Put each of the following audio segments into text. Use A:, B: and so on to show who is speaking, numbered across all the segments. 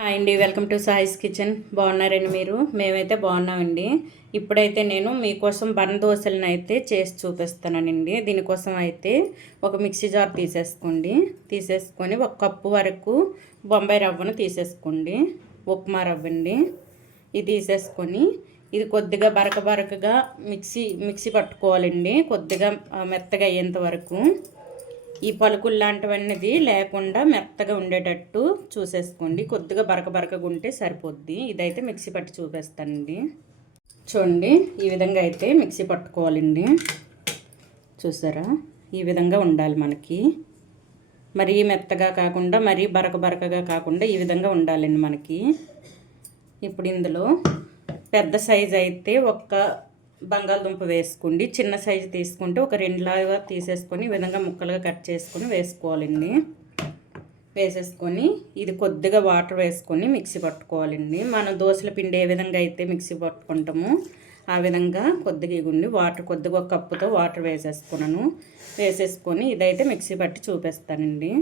A: Hi అండి welcome to సాయిస్ kitchen. బాగున్నారండి మీరు? మేమైతే బాగున్నామండి. ఇప్పుడైతే నేను మీకోసం బన్ దోశలను అయితే చేసి చూపిస్తానండి. దీనికోసం అయితే ఒక మిక్సీ జార్ తీసేసుకోండి. తీసేసుకొని ఒక కప్పు వరకు బొంబాయి రవ్వను తీసేసుకోండి. ఉప్మా రవ్వ అండి ఇది తీసేసుకొని ఇది కొద్దిగా బరక బరకగా మిక్సీ మిక్సీ పట్టుకోవాలండి. కొద్దిగా మెత్తగా అయ్యేంత వరకు. ఈ పలుకులు లాంటివన్నది లేకుండా మెత్తగా ఉండేటట్టు చూసేసుకోండి. కొద్దిగా బరక బరకగా ఉంటే సరిపోద్ది. ఇదైతే మిక్సీ పట్టి చూపిస్తానండి. చూడండి ఈ విధంగా అయితే మిక్సీ పట్టుకోవాలండి. చూసారా? ఈ విధంగా ఉండాలి మనకి. మరీ మెత్తగా కాకుండా మరీ బరక బరకగా కాకుండా ఈ విధంగా ఉండాలండి మనకి. ఇప్పుడు ఇందులో పెద్ద సైజు అయితే ఒక్క బంగాళదుంప వేసుకోండి. చిన్న సైజు తీసుకుంటే ఒక రెండులాగా తీసేసుకొని ఈ విధంగా ముక్కలుగా కట్ చేసుకొని వేసుకోవాలండి. వేసేసుకొని ఇది కొద్దిగా వాటర్ వేసుకొని మిక్సీ పట్టుకోవాలండి. మనం దోశల పిండి ఏ విధంగా అయితే మిక్సీ పట్టుకుంటామో ఆ విధంగా కొద్దిగా ఇగుండి వాటర్ కొద్దిగా ఒక కప్పుతో వాటర్ వేసేసుకున్నాను. వేసేసుకొని ఇదైతే మిక్సీ పట్టి చూపిస్తానండి.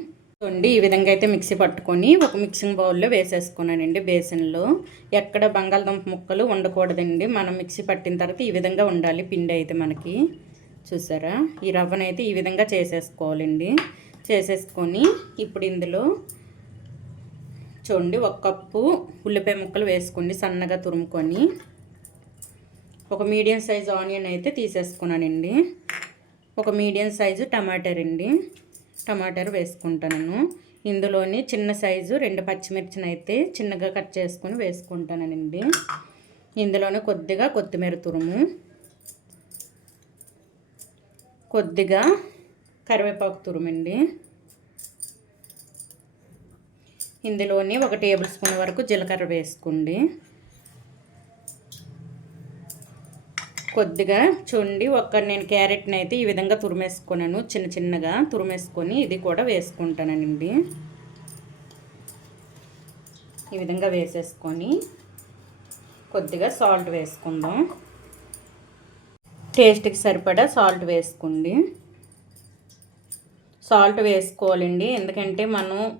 A: చూడండి ఈ విధంగా అయితే మిక్సీ పట్టుకొని ఒక మిక్సింగ్ బౌల్లో వేసేసుకున్నానండి బేసిన్లో. ఎక్కడ బంగాళదుంప ముక్కలు ఉండకూడదండి మనం మిక్సీ పట్టిన తర్వాత ఈ విధంగా ఉండాలి పిండి అయితే మనకి. చూసారా? ఈ రవ్వనైతే ఈ విధంగా చేసేసుకోవాలండి. చేసేసుకొని ఇప్పుడు ఇందులో చూడండి ఒక కప్పు ఉల్లిపాయ ముక్కలు వేసుకోండి సన్నగా తురుముకొని. ఒక మీడియం సైజు ఆనియన్ అయితే తీసేసుకున్నానండి. ఒక మీడియం సైజు టమాటర్ అండి టమాటాలు వేసుకుంటాను ఇందులోని చిన్న సైజు రెండు పచ్చిమిర్చిని అయితే చిన్నగా కట్ చేసుకొని వేసుకుంటానండి. ఇందులోనే కొద్దిగా కొత్తిమీర తురుము కొద్దిగా కరివేపాకు తురుమండి. ఇందులోని ఒక టేబుల్ స్పూన్ వరకు జీలకర్ర వేసుకోండి. కొద్దిగా చూడండి ఒక నేను క్యారెట్ని అయితే ఈ విధంగా తురిమేసుకున్నాను. చిన్న చిన్నగా తురిమేసుకొని ఇది కూడా వేసుకుంటానండి. ఈ విధంగా వేసేసుకొని కొద్దిగా సాల్ట్ వేసుకుందాం. టేస్ట్కి సరిపడా సాల్ట్ వేసుకోండి. సాల్ట్ వేసుకోవాలండి. ఎందుకంటే మనం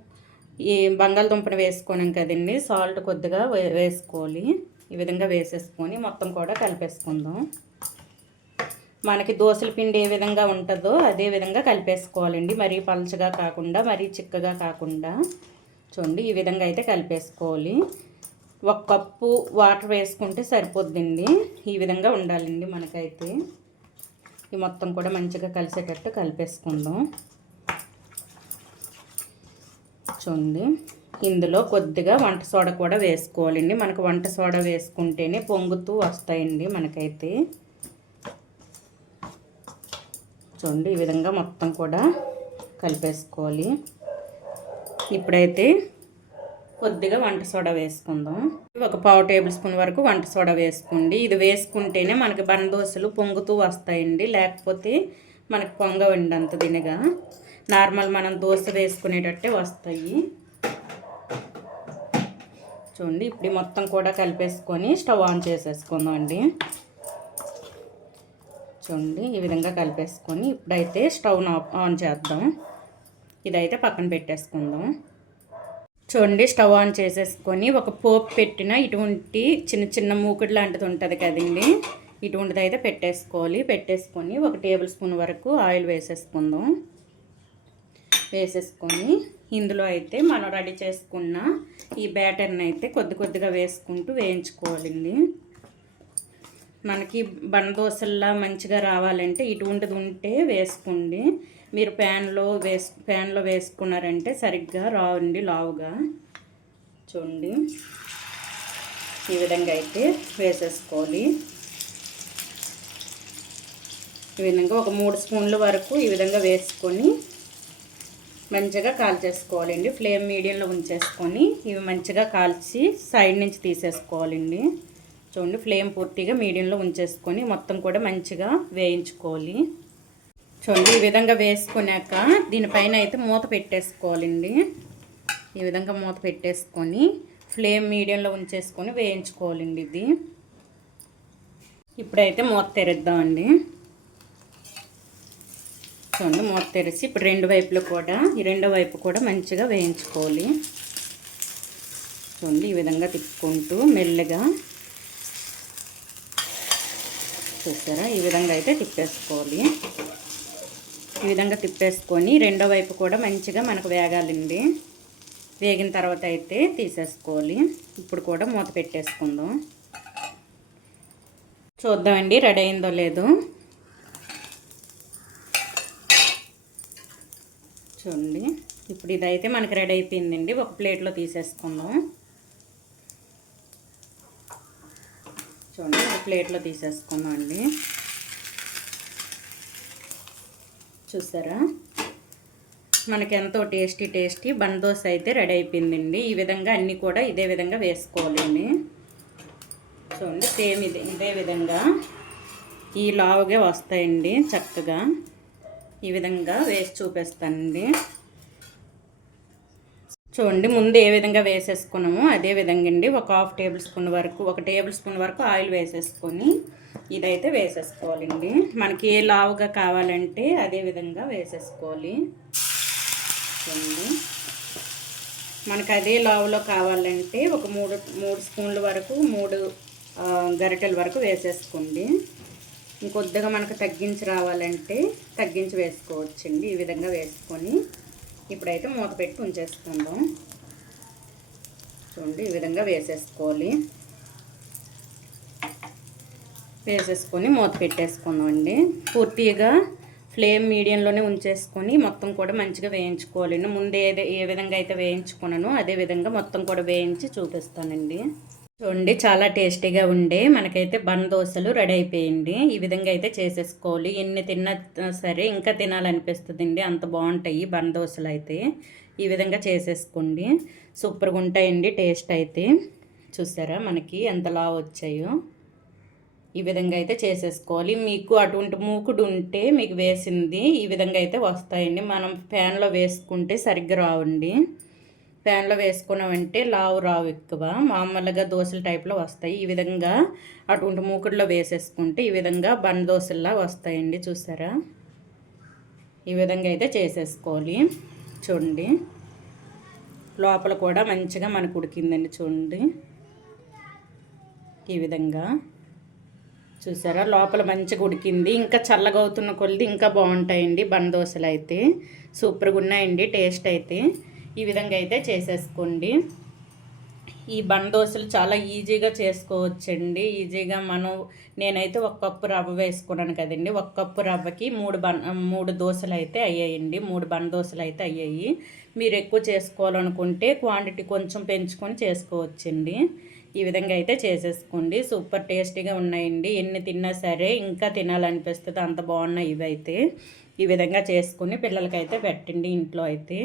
A: ఈ బంగాళదుంపను వేసుకున్నాం కదండి. సాల్ట్ కొద్దిగా వే- వేసుకోవాలి. ఈ విధంగా వేసేసుకొని మొత్తం కూడా కలిపేసుకుందాం. మనకి దోశల పిండి ఏ విధంగా ఉంటుందో అదే విధంగా కలిపేసుకోవాలండి. మరీ పలచగా కాకుండా మరీ చిక్కగా కాకుండా. చూడండి ఈ విధంగా అయితే కలిపేసుకోవాలి. ఒక కప్పు వాటర్ వేసుకుంటే సరిపోద్దండి. ఈ విధంగా ఉండాలండి మనకైతే. ఈ మొత్తం కూడా మంచిగా కలిసేటట్టు కలిపేసుకుందాం. చూడండి. ఇందులో కొద్దిగా వంట సోడా కూడా వేసుకోవాలండి. మనకు వంట సోడా వేసుకుంటేనే పొంగుతూ వస్తాయండి మనకైతే. చూడండి ఈ విధంగా మొత్తం కూడా కలిపేసుకోవాలి. ఇప్పుడైతే కొద్దిగా వంట సోడా వేసుకుందాం. ఒక పావు టేబుల్ స్పూన్ వరకు వంట సోడా వేసుకోండి. ఇది వేసుకుంటేనే మనకి బన్ పొంగుతూ వస్తాయండి. లేకపోతే మనకి పొంగవండి అంత దినగా నార్మల్ మనం దోశ వేసుకునేటట్టే వస్తాయి. చూడండి ఇప్పుడు మొత్తం కూడా కలిపేసుకొని స్టవ్ ఆన్ చేసేసుకుందాం అండి చూడండి ఈ విధంగా కలిపేసుకొని ఇప్పుడైతే స్టవ్ ఆన్ చేద్దాం. ఇదైతే పక్కన పెట్టేసుకుందాం. చూడండి స్టవ్ ఆన్ చేసేసుకొని ఒక పోపు పెట్టిన ఇటువంటి చిన్న చిన్న మూకుడు లాంటిది ఉంటుంది కదండి ఇటువంటిది అయితే పెట్టేసుకోవాలి. పెట్టేసుకొని ఒక టేబుల్ స్పూన్ వరకు ఆయిల్ వేసేసుకుందాం. వేసేసుకొని ఇందులో అయితే మనం రెడీ చేసుకున్న ఈ బ్యాటర్ని అయితే కొద్ది కొద్దిగా వేసుకుంటూ వేయించుకోవాలండి. మనకి బండదోసల్లా మంచిగా రావాలంటే ఇటువంటిది ఉంటే వేసుకోండి. మీరు ప్యాన్లో వేసు ప్యాన్లో వేసుకున్నారంటే సరిగ్గా రావండి లావుగా. చూడండి. ఈ విధంగా అయితే వేసేసుకోవాలి. ఈ విధంగా ఒక మూడు స్పూన్ల వరకు ఈ విధంగా వేసుకొని మంచిగా కాల్చేసుకోవాలండి. ఫ్లేమ్ మీడియంలో ఉంచేసుకొని ఇవి మంచిగా కాల్చి సైడ్ నుంచి తీసేసుకోవాలండి. చూడండి ఫ్లేమ్ పూర్తిగా మీడియంలో ఉంచేసుకొని మొత్తం కూడా మంచిగా వేయించుకోవాలి. చూడండి ఈ విధంగా వేసుకున్నాక దీనిపైన అయితే మూత పెట్టేసుకోవాలండి. ఈ విధంగా మూత పెట్టేసుకొని ఫ్లేమ్ మీడియంలో ఉంచేసుకొని వేయించుకోవాలండి ఇది. ఇప్పుడైతే మూత తెరుద్దామండి. చూడండి మూత తెరిచి ఇప్పుడు రెండు వైపులు కూడా ఈ రెండో వైపు కూడా మంచిగా వేయించుకోవాలి. చూడండి ఈ విధంగా తిప్పుకుంటూ మెల్లగా చూసారా? ఈ విధంగా అయితే తిప్పేసుకోవాలి. ఈ విధంగా తిప్పేసుకొని రెండో వైపు కూడా మంచిగా మనకు వేగాలండి. వేగిన తర్వాత అయితే తీసేసుకోవాలి. ఇప్పుడు కూడా మూత పెట్టేసుకుందాం. చూద్దామండి రెడీ అయిందో లేదో. చూడండి. ఇప్పుడు ఇదైతే మనకి రెడీ అయిపోయిందండి. ఒక ప్లేట్లో తీసేసుకుందాం. చూడండి ఒక ప్లేట్లో తీసేసుకుందాం అండి. చూసారా? మనకి ఎంతో టేస్టీ టేస్టీ బందోస్ అయితే రెడీ అయిపోయిందండి. ఈ విధంగా అన్నీ కూడా ఇదే విధంగా వేసుకోవాలండి. చూడండి సేమ్ ఇదే ఇదే విధంగా ఈ లావుగా వస్తాయండి చక్కగా. ఈ విధంగా వేసి చూపిస్తానండి. చూడండి ముందు ఏ విధంగా వేసేసుకున్నామో అదే విధంగా అండి. ఒక హాఫ్ టేబుల్ స్పూన్ వరకు ఒక టేబుల్ స్పూన్ వరకు ఆయిల్ వేసేసుకొని ఇదైతే వేసేసుకోవాలండి. మనకి ఏ లావుగా కావాలంటే అదే విధంగా వేసేసుకోవాలి. చూడండి. మనకు అదే లావులో కావాలంటే ఒక మూడు మూడు స్పూన్ల వరకు మూడు గరిటెల వరకు వేసేసుకోండి. ఇంకొద్దిగా మనకు తగ్గించి రావాలంటే తగ్గించి వేసుకోవచ్చండి. ఈ విధంగా వేసుకొని ఇప్పుడైతే మూత పెట్టి ఉంచేసుకుందాం. చూడండి ఈ విధంగా వేసేసుకోవాలి. వేసేసుకొని మూత పెట్టేసుకుందాం అండి పూర్తిగా ఫ్లేమ్ మీడియంలోనే ఉంచేసుకొని మొత్తం కూడా మంచిగా వేయించుకోవాలి ముందే ఏదే ఏ విధంగా అయితే వేయించుకున్నానో అదే విధంగా మొత్తం కూడా వేయించి చూపిస్తానండి. చూడండి చాలా టేస్టీగా ఉండే. మనకైతే బన్ దోశలు రెడీ అయిపోయింది. ఈ విధంగా అయితే చేసేసుకోవాలి. ఎన్ని తిన్నా సరే ఇంకా తినాలనిపిస్తుందండి. అంత బాగుంటాయి బన్ దోశలు అయితే. ఈ విధంగా చేసేసుకోండి. సూపర్గా ఉంటాయండి టేస్ట్ అయితే. చూసారా మనకి ఎంతలా వచ్చాయో. ఈ విధంగా అయితే చేసేసుకోవాలి. మీకు అటువంటి మూకుడు ఉంటే మీకు వేసింది ఈ విధంగా అయితే వస్తాయండి. మనం ఫ్యాన్లో వేసుకుంటే సరిగ్గా రావండి. ఫ్యాన్లో వేసుకున్నామంటే లావు రావు ఎక్కువ. మామూలుగా దోశల టైప్లో వస్తాయి. ఈ విధంగా అటువంటి మూకుడులో వేసేసుకుంటే ఈ విధంగా బన్ దోశల్లా వస్తాయండి. చూసారా? ఈ విధంగా అయితే చేసేసుకోవాలి. చూడండి. లోపల కూడా మంచిగా మనకు ఉడికిందండి చూడండి. ఈ విధంగా. చూసారా? లోపల మంచిగా ఉడికింది. ఇంకా చల్లగా అవుతున్న కొలిది ఇంకా బాగుంటాయండి బందోసలు అయితే. సూపర్గా ఉన్నాయండి. టేస్ట్ అయితే. ఈ విధంగా అయితే చేసేసుకోండి. ఈ బందోసలు చాలా ఈజీగా చేసుకోవచ్చండి. ఈజీగా మనం నేనైతే ఒక కప్పు రవ్వ వేసుకున్నాను కదండి. ఒక కప్పు రవ్వకి మూడు బన్ మూడు దోశలు అయితే అయ్యాయండి. మూడు బన్ అయితే అయ్యాయి. మీరు ఎక్కువ చేసుకోవాలనుకుంటే క్వాంటిటీ కొంచెం పెంచుకొని చేసుకోవచ్చండి. ఈ విధంగా అయితే చేసేసుకోండి. సూపర్ టేస్టీగా ఉన్నాయండి. ఎన్ని తిన్నా సరే ఇంకా తినాలనిపిస్తుంది. అంత బాగున్నాయి ఇవైతే. ఈ విధంగా చేసుకుని పిల్లలకైతే పెట్టండి ఇంట్లో అయితే.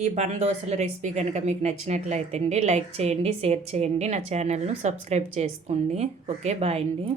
A: ఈ బన్ దోశల రెసిపీ కనుక మీకు నచ్చినట్లయితే అండి లైక్ చేయండి షేర్ చేయండి నా ఛానల్ను సబ్స్క్రైబ్ చేసుకోండి. ఓకే బాయ్ అండి.